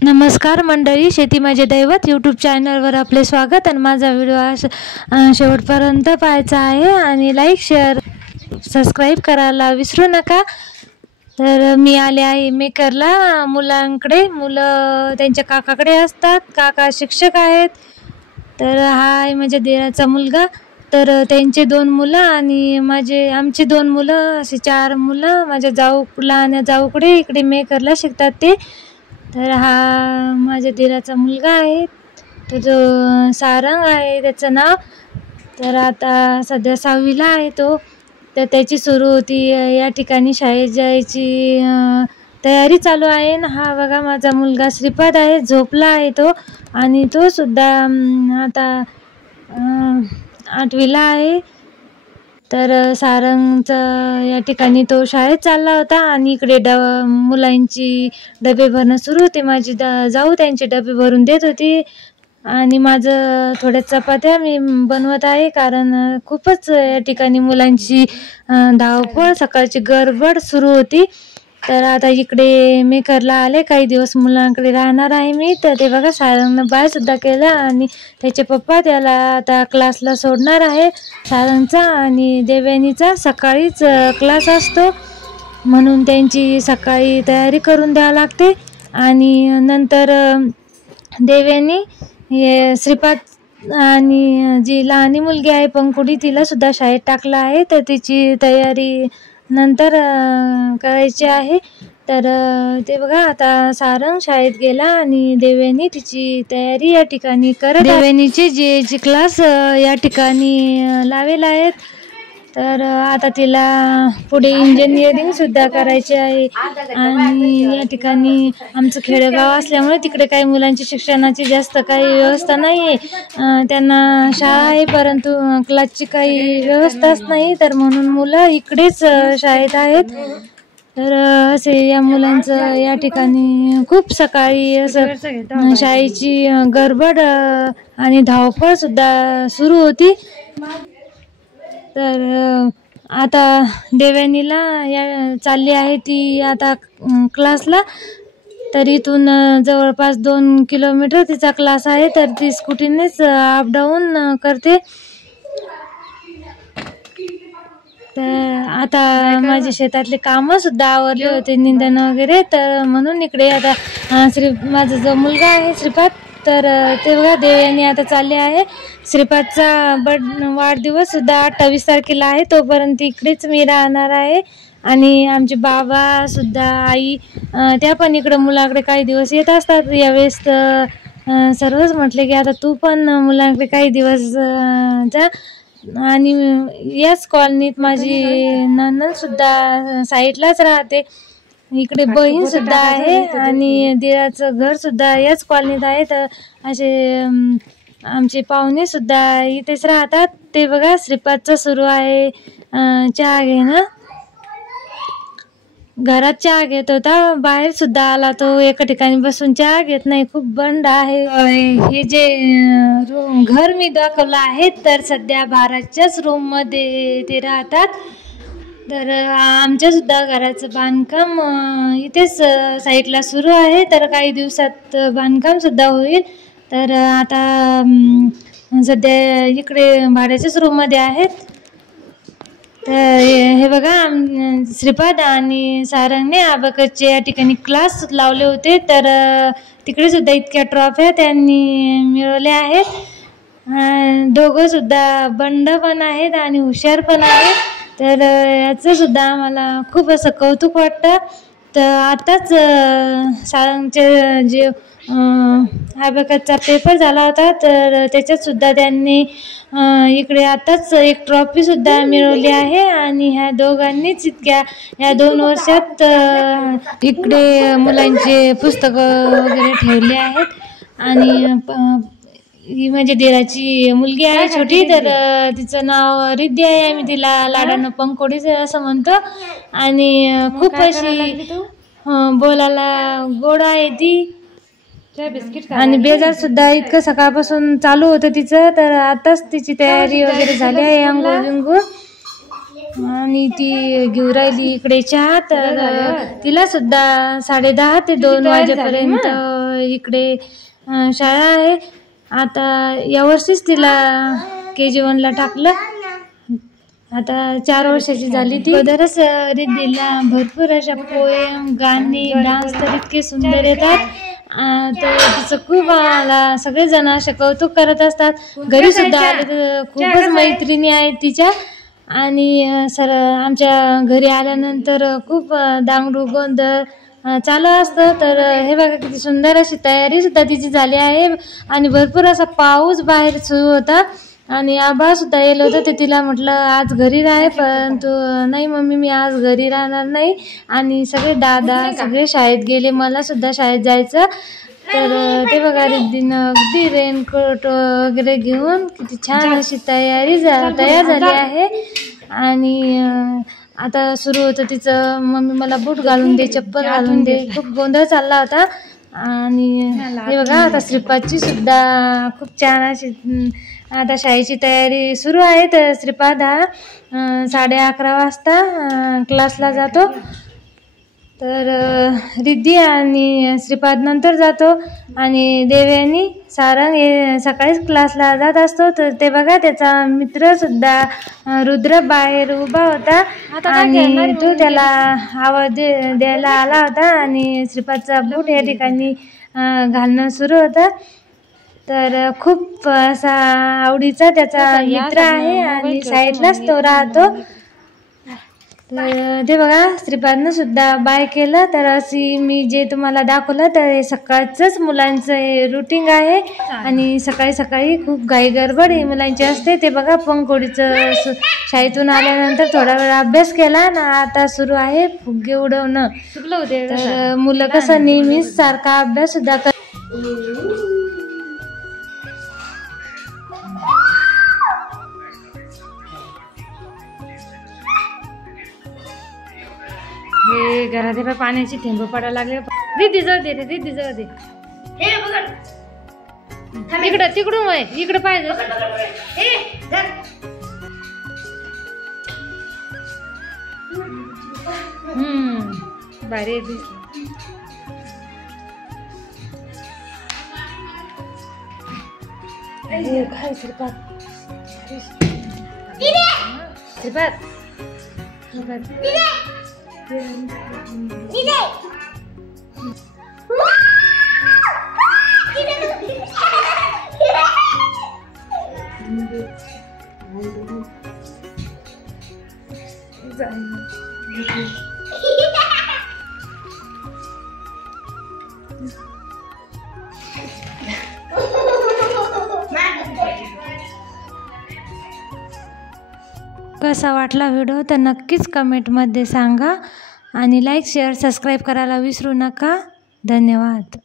नमस्कार मंडळी, शेती माझे दैवत यूट्यूब चॅनलवर आपले स्वागत. आणि माझा व्हिडिओ शेवटपर्यंत पाहायचा आहे आणि लाईक शेअर सबस्क्राईब करायला विसरू नका. तर मी आले आहे मेकरला मुलांकडे. मुलं त्यांच्या काकाकडे असतात. काका शिक्षक आहेत. तर हा आहे माझ्या दिराचा मुलगा. तर त्यांचे 2 मुलं आणि आमची 2 मुलं, असे 4 मुलं माझ्या लहान जाऊकडे इकडे मेकरला शिकतात ते. तर हा माझ्या दिराचा मुलगा आहे. तर जो सारंग आहे त्याचं नाव. तर आता सध्या 6वीला आहे तो. तर त्याची सुरू होती या ठिकाणी शाळेत जायची तयारी चालू आहे. हा बघा माझा मुलगा श्रीपाद आहे, झोपला आहे तो. आणि तो सुद्धा आता 8वीला आहे. तर सारंगचं या ठिकाणी तो शाळेत चालला होता आणि इकडे मुलांची डबे भरणं सुरू होते. माझी जाऊ त्यांचे डबे भरून देत होती आणि माझं थोड्या चपात्या मी बनवत आहे, कारण खूपच या ठिकाणी मुलांची धावपळ, सकाळची गडबड सुरू होती. तर आता इकडे मेकरला आले, काही दिवस मुलांकडे राहणार आहे मी. तर ते बघा सारंगनं बायसुद्धा केलं आणि त्याचे पप्पा त्याला आता क्लासला सोडणार आहे. सारंगचा आणि देवयानीचा सकाळीच क्लास असतो, म्हणून त्यांची सकाळी तयारी करून द्यावी लागते. आणि नंतर देवयानी, हे श्रीपाद आणि जी लहानी मुलगी आहे पंकुडी, तिलासुद्धा शाळेत टाकलं आहे. तर तिची तयारी नंतर करायची आहे. तर ते बघा आता सारंग शाळेत गेला आणि देवयानी तिची तयारी या ठिकाणी करत. देवयानीचे जे क्लास या ठिकाणी लावेल आहेत. तर आता तिला पुढे इंजिनिअरिंग सुद्धा करायची आहे. आणि या ठिकाणी आमचं खेडेगाव असल्यामुळे तिकडे काही मुलांची शिक्षणाची जास्त काही व्यवस्था नाही आहे. त्यांना शाळा आहे, परंतु क्लासची काही व्यवस्थाच नाही. तर म्हणून मुलं इकडेच शाळेत आहेत. तर असे या मुलांचं या ठिकाणी खूप सकाळी असं शाळेची गडबड आणि धावपळ सुद्धा सुरू होती. तर आता देवयानीला चालली आहे ती आता क्लासला. तर इथून जवळपास 2 किलोमीटर तिचा क्लास आहे. तर ती स्कूटीनेच अपडाऊन करते. तर आता माझे शेतातले कामं सुद्धा आवरले होते, निंदण वगैरे. तर म्हणून इकडे आता माझा जो मुलगा आहे श्रीपाद, तर ते बघा देवयानी आता चालले आहे. श्रीपादचा वाढदिवस सुद्धा 28 तारखेला आहे. तोपर्यंत इकडेच मी राहणार आहे. आणि आमचे बाबा सुद्धा, आई, त्या पण इकडं मुलाकडे काही दिवस येत असतात. यावेळेस सर्वच म्हटले की आता तू पण मुलांकडे काही दिवस जा. आणि याच कॉलनीत माझी नणंद सुद्धा साईडलाच राहते. इकडे बहीण सुद्धा आहे आणि दिराचं घर सुद्धा याच कॉलनीत आहे. तर असे आमचे पाहुणे सुद्धा इथेच राहतात. ते बघा श्रीपादचं सुरू आहे चहा घेणं. घरात चहा घेत होता, बाहेर सुद्धा आला तो. एका ठिकाणी बसून चहा घेत नाही, खूप बंड आहे. हे जे घर मी दाखवलं आहे, तर सध्या 12च्याच रूममध्ये ते राहतात. तर आमच्या सुद्धा घराचं बांधकाम इथेच साईडला सुरू आहे. तर काही दिवसात बांधकाम सुद्धा होईल. तर आता सध्या इकडे भाड्याच्याच रूममध्ये आहेत. तर हे बघा श्रीपाद आणि सारंगने अबॅकसचे या ठिकाणी क्लास लावले होते. तर तिकडे सुद्धा इतक्या ट्रॉफ्या त्यांनी मिळवल्या आहेत. दोघं सुद्धा बंड पण आहेत आणि हुशार पण आहेत. तर याचं सुद्धा आम्हाला खूप असं कौतुक वाटतं. तर आताच सारंगचे जे अबॅकसचा पेपर झाला होता, तर त्याच्यात सुद्धा त्यांनी इकडे आताच एक ट्रॉफी सुद्धा मिळवली आहे. आणि ह्या दोघांनीच या 2 वर्षात इकडे मुलांचे पुस्तकं वगैरे ठेवले आहेत. आणि ही माझ्या दिराची मुलगी आहे छोटी. तर तिचं नाव रिद्धी आहे. आम्ही तिला लाडानं पंकोडी असं म्हणतो. आणि खूप अशी बोलायला गोड आहे ती. आणि बेजार सुद्धा इतकं सकाळपासून चालू होतं तिचं. तर आताच तिची तयारी वगैरे झाली आहे, अंघोळ बिंघोळ. आणि ती घेऊन राहिली इकडे चहा. तर तिला सुद्धा 10:30 ते 2 वाजेपर्यंत इकडे शाळा आहे. आता यावर्षीच तिला KG 1ला टाकलं. आता 4 वर्षाची झाली ती. अगोदरच रिद्धीला भरपूर अशा पोएम, गाणी, डान्स तर इतके सुंदर येतात. तर तिचं खूप मला सगळेजण असे कौतुक करत असतात. घरी सुद्धा आले तर खूपच मैत्रिणी आहेत तिच्या. आणि आमच्या घरी आल्यानंतर खूप दांगडू गोंधळ चालू असतं. तर हे बघा किती सुंदर अशी तयारी सुद्धा तिची झाली आहे. आणि भरपूर असा पाऊस बाहेर सुरू होता आणि आभाळ सुद्धा येलं होतं. ते तिला म्हटलं आज घरी राह, परंतु नाही मम्मी मी आज घरी राहणार नाही. आणि सगळे दादा सगळे शाळेत गेले, मला सुद्धा शाळेत जायचं. तर ते बघा रिद्धीनं अगदी रेनकोट वगैरे घेऊन किती छान अशी तयार झाली आहे. आणि आता सुरू होतं तिचं मम्मी मला बूट घालून दे, चप्पल घालून दे, खूप गोंधळ चालला होता. आणि हे बघा आता श्रीपादची सुद्धा खूप छान अशी आता शाळेची तयारी सुरू आहे. तर श्रीपाद हा 11:30 वाजता क्लासला जातो. तर रिद्धी आणि श्रीपाद नंतर जातो आणि देवयानी सारंग हे सकाळीच क्लासला जात असतो. तर ते बघा त्याचा मित्र सुद्धा रुद्र बाहेर उभा होता आणि तो त्याला आवाज द्यायला आला होता. आणि श्रीपादचा बूट या ठिकाणी घालणं सुरू होतं. तर खूप असा आवडीचा त्याचा मित्र आहे आणि साईडलाच तो राहतो. तर ते बघा श्रीपादनं सुद्धा बाय केलं. तर अशी मी जे तुम्हाला दाखवलं तर हे सकाळचंच मुलांचं हे रुटीन आहे. आणि सकाळी सकाळी खूप घाई गडबड ही मुलांची असते. ते बघा पंखोडीचं शाळेतून आल्यानंतर थोडा वेळ अभ्यास केला ना, आता सुरू आहे फुगे उडवणं. तर मुलं कसं नेहमीच सारखा अभ्यास सुद्धा हे घरात हे पाण्याची थेंब पडायला लागले. रिद्धी जाऊ दे रे, रिद्धी जाऊ दे. इकडं तिकडून वय इकडं पाहिजे. भारी काय श्रीपाद श्रीपाद कसा वाटला व्हिडिओ तर नक्कीच कमेंटमध्ये सांगा. आणि लाईक शेअर सबस्क्राईब करायला विसरू नका. धन्यवाद.